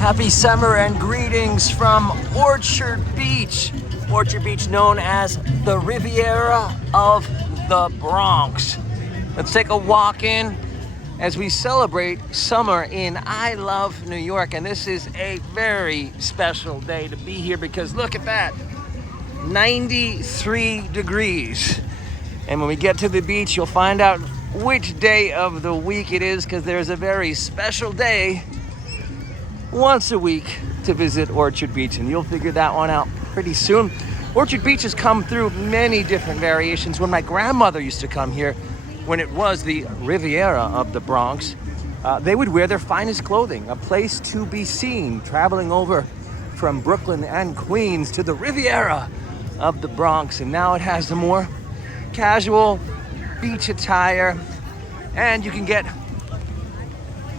Happy summer and greetings from Orchard Beach. Orchard Beach, known as the Riviera of the Bronx. Let's take a walk in as we celebrate summer in I Love New York. And this is a very special day to be here because look at that, 93 degrees. And when we get to the beach, you'll find out which day of the week it is because there's a very special day once a week to visit Orchard Beach, and you'll figure that one out pretty soon. Orchard Beach has come through many different variations. When my grandmother used to come here, when it was the Riviera of the Bronx, they would wear their finest clothing, a place to be seen, traveling over from Brooklyn and Queens to the Riviera of the Bronx. And now it has the more casual beach attire, and you can get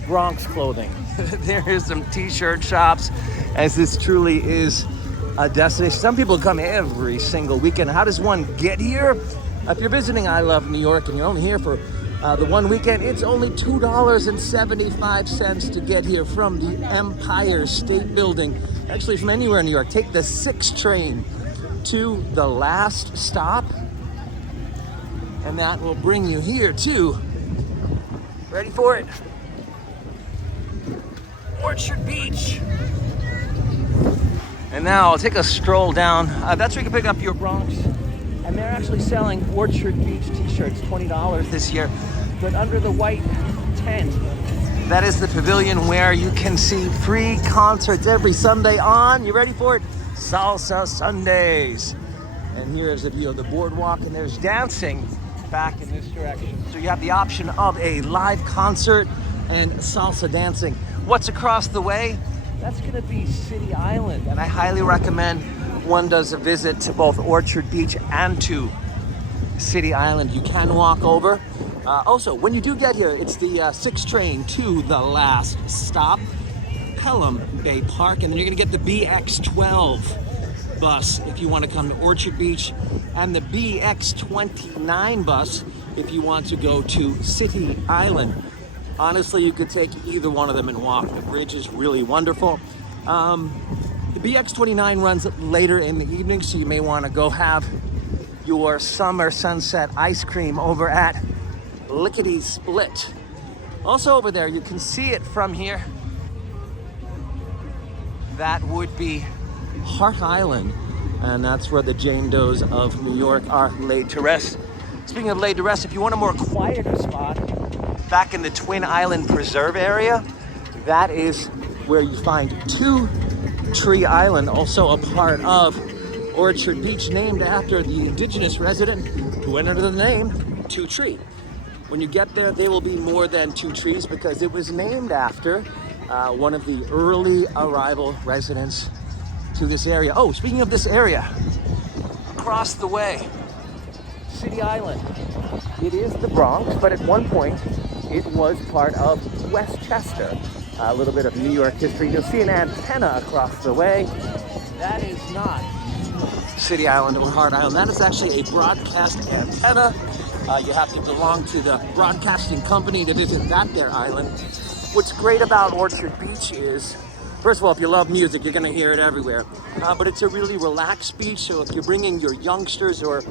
Bronx clothing. There is some t-shirt shops, as this truly is a destination. Some people come every single weekend. How does one get here? If you're visiting I Love New York and you're only here for the one weekend, it's only $2.75 to get here from the Empire State Building. Actually, from anywhere in New York, take the 6 train to the last stop, and that will bring you here to, ready for it, Orchard Beach. And now I'll take a stroll down. That's where you can pick up your Bronx. And they're actually selling Orchard Beach t-shirts, $20 this year. But under the white tent, that is the pavilion where you can see free concerts every Sunday on, you ready for it? Salsa Sundays. And here is the view of the boardwalk, and there's dancing back in this direction. So you have the option of a live concert and salsa dancing. What's across the way? That's gonna be City Island, and I highly recommend one does a visit to both Orchard Beach and to City Island. You can walk over. Also, when you do get here, it's the 6 train to the last stop, Pelham Bay Park, and then you're gonna get the BX12 bus if you want to come to Orchard Beach, and the BX29 bus if you want to go to City Island. Honestly, you could take either one of them and walk. The bridge is really wonderful. The BX29 runs later in the evening, so you may want to go have your summer sunset ice cream over at Lickety Split. Also over there, you can see it from here. That would be Hart Island, and that's where the Jane Does of New York are laid to rest. Speaking of laid to rest, if you want a more quieter spot, back in the Twin Island Preserve area, that is where you find Two Tree Island, also a part of Orchard Beach, named after the indigenous resident who went under the name Two Tree. When you get there, there will be more than 2 trees because it was named after one of the early arrival residents to this area. Oh, speaking of this area, across the way, City Island. It is the Bronx, but at one point it was part of Westchester. A little bit of New York history. You'll see an antenna across the way. That is not City Island or Hart Island. That is actually a broadcast antenna. You have to belong to the broadcasting company to visit their island. What's great about Orchard Beach is, first of all, if you love music, you're going to hear it everywhere. But it's a really relaxed beach, so if you're bringing your youngsters or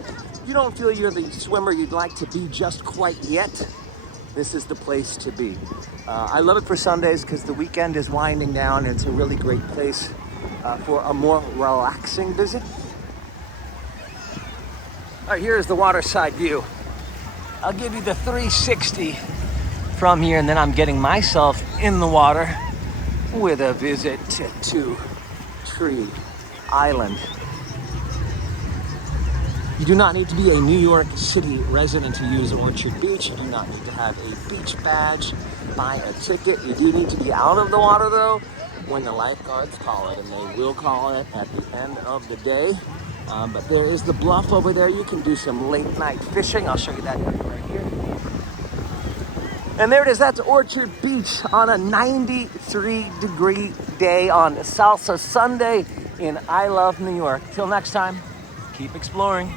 you don't feel you're the swimmer you'd like to be just quite yet, this is the place to be. I love it for Sundays because the weekend is winding down, and it's a really great place for a more relaxing visit. All right, here's the waterside view. I'll give you the 360 from here, and then I'm getting myself in the water with a visit to Two Tree Island. You do not need to be a New York City resident to use Orchard Beach. You do not need to have a beach badge, buy a ticket. You do need to be out of the water though when the lifeguards call it, and they will call it at the end of the day. But there is the bluff over there. You can do some late night fishing. I'll show you that right here. And there it is. That's Orchard Beach on a 93-degree day on Salsa Sunday in I Love New York. Till next time, keep exploring.